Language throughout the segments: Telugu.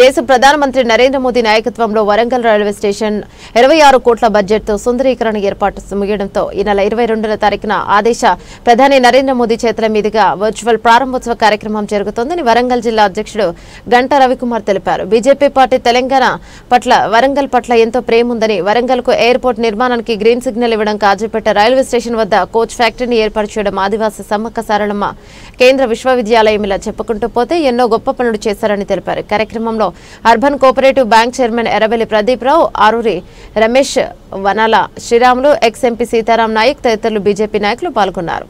దేశ ప్రధానమంత్రి నరేంద్ర మోదీ నాయకత్వంలో వరంగల్ రైల్వే స్టేషన్ 26 కోట్ల బడ్జెట్తో సుందరీకరణ ఏర్పాటు ముగియడంతో ఈ నెల 22వ తారీఖున ఆదేశ ప్రధాని నరేంద్ర మోదీ చేతుల మీదుగా వర్చువల్ ప్రారంభోత్సవ కార్యక్రమం జరుగుతోందని వరంగల్ జిల్లా అధ్యక్షుడు గంటా రవికుమార్ తెలిపారు. బీజేపీ పార్టీ తెలంగాణ పట్ల వరంగల్ పట్ల ఎంతో ప్రేమ ఉందని వరంగల్కు ఎయిర్పోర్ట్ నిర్మాణానికి గ్రీన్ సిగ్నల్ ఇవ్వడం, కాజీపేట రైల్వే స్టేషన్ వద్ద కోచ్ ఫ్యాక్టరీని ఏర్పాటు చేయడం, ఆదివాసీ సమ్మక్క సారళమ్మ కేంద్ర విశ్వవిద్యాలయం ఇలా చెప్పుకుంటూ పోతే ఎన్నో గొప్ప పనులు చేశారని తెలిపారు. కార్యక్రమంలో urban cooperative bank chairman Errabelli Pradeep Rao, Aruri Ramesh, Vanala Sriramulu, ex MP Sitaram Naik తదితరులు బీజేపీ నాయకులు పాల్గొన్నారు.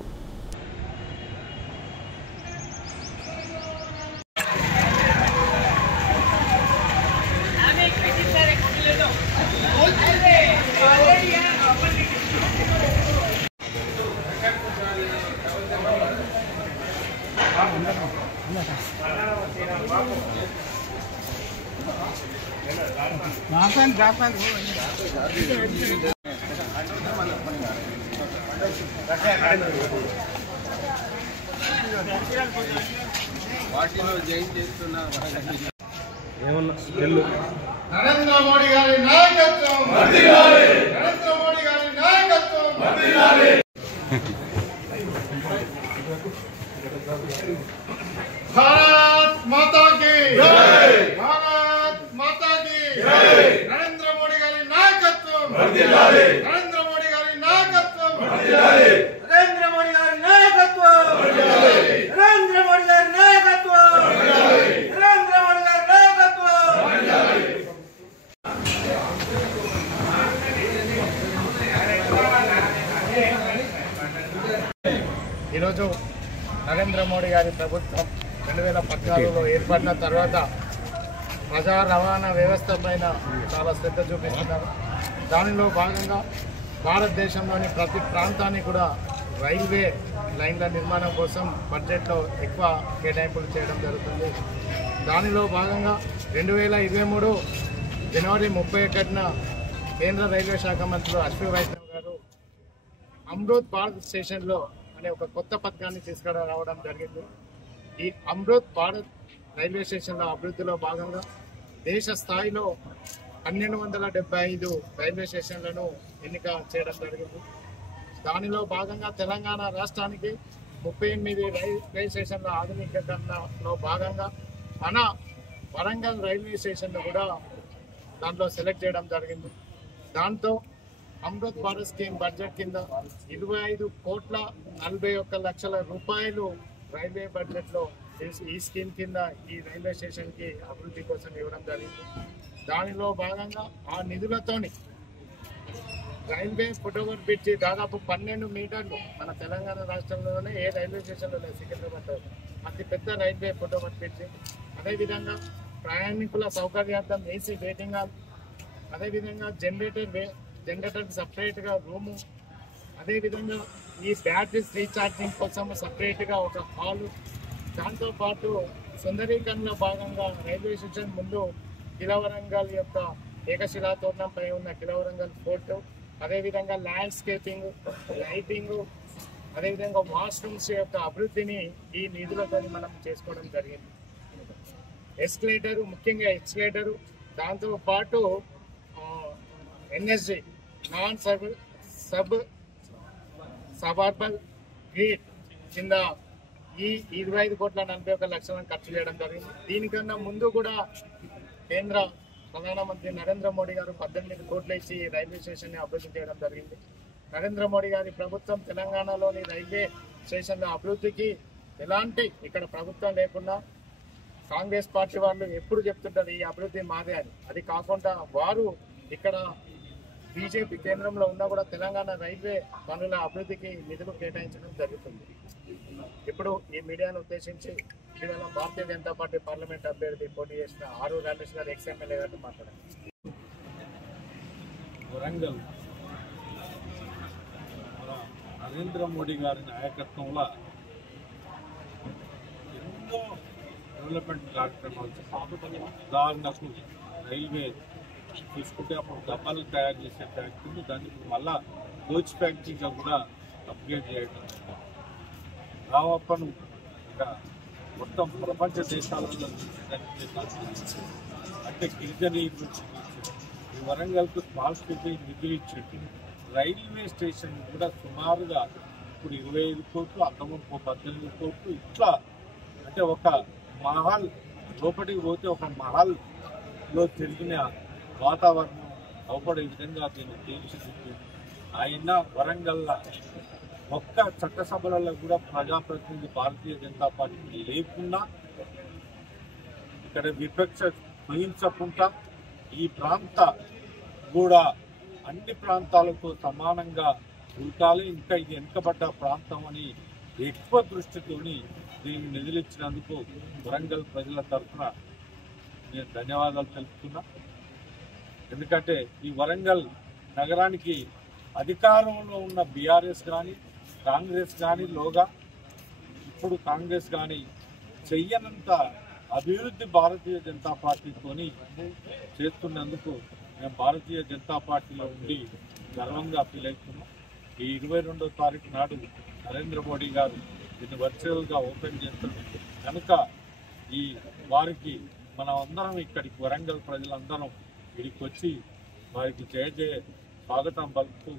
నరేంద్ర మోడీ గారి నాయకత్వం వర్ధిల్లాలి. నరేంద్ర మోడీ గారి నాయకత్వం వర్ధిల్లాలి. భారత్ మాతా కీ జై. భారత్ మాతా కీ జై. నరేంద్ర మోడీ గారి నాయకత్వం వర్ధిల్లాలి. నరేంద్ర మోడీ గారి నాయకత్వం వర్ధిల్లాలి. నరేంద్ర మోడీ గారి నాయకత్వం వర్ధిల్లాలి. నరేంద్ర మోడీ గారి నాయకత్వం వర్ధిల్లాలి. నరేంద్ర మోడీ గారి నాయకత్వం వర్ధిల్లాలి. ఈరోజు నరేంద్ర మోడీ గారి ప్రభుత్వం 2014లో ఏర్పడిన తర్వాత ప్రజా రవాణా వ్యవస్థ పైన చాలా శ్రద్ధ చూపిస్తున్నారు. దానిలో భాగంగా భారతదేశంలోని ప్రతి ప్రాంతానికి కూడా రైల్వే లైన్ల నిర్మాణం కోసం బడ్జెట్లో ఎక్కువ కేటాయింపులు చేయడం జరుగుతుంది. దానిలో భాగంగా 2023 జనవరి 31న కేంద్ర రైల్వే శాఖ మంత్రులు అశ్విని వైష్ణవ్ గారు అమృత్ భారత్ స్టేషన్లో అనే ఒక కొత్త పథకాన్ని తీసుకురావడం జరిగింది. ఈ అమృత్ భారత్ రైల్వే స్టేషన్ల అభివృద్ధిలో భాగంగా దేశ స్థాయిలో 1275 రైల్వే స్టేషన్లను ఎన్నిక చేయడం జరిగింది. దానిలో భాగంగా తెలంగాణ రాష్ట్రానికి 38 రైల్వే స్టేషన్ల ఆధునికీకరణలో భాగంగా మన వరంగల్ రైల్వే స్టేషన్ను కూడా దాంట్లో సెలెక్ట్ చేయడం జరిగింది. దాంతో అమృత్ భారత్ స్కీమ్ బడ్జెట్ కింద 25 కోట్ల 41 లక్షల రూపాయలు రైల్వే బడ్జెట్లో ఈ స్కీమ్ కింద ఈ రైల్వే స్టేషన్కి అభివృద్ధి కోసం ఇవ్వడం జరిగింది. దానిలో భాగంగా ఆ నిధులతోని రైల్వే ఫుట్ఓవర్ బ్రిడ్జి దాదాపు 12 మీటర్లు మన తెలంగాణ రాష్ట్రంలోనే ఏ రైల్వే స్టేషన్లో లేదు, సికింద్రాబాద్ అతి పెద్ద రైల్వే ఫుట్ఓవర్ బ్రిడ్జి. అదేవిధంగా ప్రయాణికుల సౌకర్యార్థం ఏసీ వెయిటింగ్ హాల్, అదేవిధంగా జనరేటర్ సపరేట్గా రూము, అదేవిధంగా ఈ బ్యాటరీస్ రీఛార్జింగ్ కోసం సపరేట్గా ఒక హాలు. దాంతోపాటు సుందరీకరణలో భాగంగా రైల్వే స్టేషన్ ముందు కిలవరంగల్ యొక్క ఏకశిలాతోరణంపై ఉన్న కిలవరంగల్ ఫోర్టు, అదేవిధంగా ల్యాండ్స్కేపింగ్, లైటింగ్, అదేవిధంగా వాష్రూమ్స్ యొక్క అభివృద్ధిని ఈ నిధులతో మనం చేసుకోవడం జరిగింది. ఎస్కలేటరు, ముఖ్యంగా ఎస్కలేటరు, దాంతోపాటు ఎన్ఎస్జి నాన్ సబర్బన్ గ్రిడ్ కింద ఈ 25 కోట్ల 41 లక్షలను ఖర్చు చేయడం జరిగింది. దీనికన్నా ముందు కూడా కేంద్ర ప్రధానమంత్రి నరేంద్ర మోడీ గారు 18 కోట్లు ఇచ్చి రైల్వే స్టేషన్ని అభివృద్ధి చేయడం జరిగింది. నరేంద్ర మోడీ గారి ప్రభుత్వం తెలంగాణలోని రైల్వే స్టేషన్ల అభివృద్ధికి ఎలాంటి ఇక్కడ ప్రభుత్వం లేకుండా కాంగ్రెస్ పార్టీ వాళ్ళు ఎప్పుడు చెప్తుంటారు ఈ అభివృద్ధి మాదే అని. అది కాకుండా వారు ఇక్కడ బీజేపీ కేంద్రంలో ఉన్నా కూడా తెలంగాణ రైల్వే పనుల అభివృద్ధికి నిధులు కేటాయించడం జరుగుతుంది. ఇప్పుడు ఈ మీడియాను ఉద్దేశించి ఇవాళ భారతీయ జనతా పార్టీ పార్లమెంట్ అభ్యర్థి పోటీ చేసిన ఆరూరి రమేష్ గారు ఎక్స్ ఎమ్మెల్యే గారితో మాట్లాడారు. వరంగల్ నరేంద్ర మోడీ గారి నాయకత్వంలో ఎన్నో డెవలప్మెంట్ కార్యక్రమాలు, ఉదాహరణకు రైల్వే తీసుకుంటే అప్పుడు డబ్బాలు తయారు చేసే ఫ్యాక్టరీని దాన్ని మళ్ళా కోచ్ ఫ్యాక్టరీగా కూడా అప్గ్రేడ్ చేయడం, రావప్పను మొత్తం ప్రపంచ దేశాలలో అంటే గిరిజన యూనివర్సిటీ ఇచ్చింది, ఈ వరంగల్కు స్మాల్ సిటీ నిధులు ఇచ్చింది, రైల్వే స్టేషన్ కూడా సుమారుగా ఇప్పుడు 25 కోట్లు, అంతకుముందు 18 కోట్లు, ఇట్లా అంటే ఒక మహల్ లోపలికి పోతే ఒక మహల్లో తిరిగిన వాతావరణం అవపడే విధంగా దీన్ని తీర్చిదిద్ది. ఆయన వరంగల్ ఒక్క చట్టసభలలో కూడా ప్రజాప్రతినిధి భారతీయ జనతా పార్టీ లేకుండా, ఇక్కడ విపక్ష వహించకుండా ఈ ప్రాంత కూడా అన్ని ప్రాంతాలతో సమానంగా ఉండాలి, ఇంకా ఇది వెనుకబడ్డ ప్రాంతం అని ఎక్కువ దృష్టితోని దీన్ని నిధులిచ్చినందుకు వరంగల్ ప్రజల తరఫున నేను ధన్యవాదాలు తెలుపుతున్నా. ఎందుకంటే ఈ వరంగల్ నగరానికి అధికారంలో ఉన్న బీఆర్ఎస్ కానీ కాంగ్రెస్ కానీ ఇప్పుడు కాంగ్రెస్ కానీ చెయ్యనంత అభివృద్ధి భారతీయ జనతా పార్టీతోని చేస్తున్నందుకు మేము భారతీయ జనతా పార్టీలో ఉండి గర్వంగా ఫీల్ అవుతున్నాం. ఈ 22వ తారీఖు నాడు నరేంద్ర మోడీ గారు దీన్ని వర్చువల్గా ఓపెన్ చేస్తారు కనుక ఈ వారికి మనం అందరం ఇక్కడికి వరంగల్ ప్రజలందరం ఇక్కడికి వచ్చి వారికి జయ స్వాగతం పలుకుతూ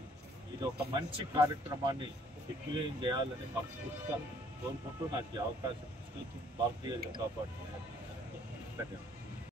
ఇది ఒక మంచి కార్యక్రమాన్ని దిగ్విజయం చేయాలని మనస్ఫూర్తిగా కోరుకుంటూ నాకు ఈ అవకాశం ఇచ్చి భారతీయ జనతా పార్టీ ధన్యవాదాలు.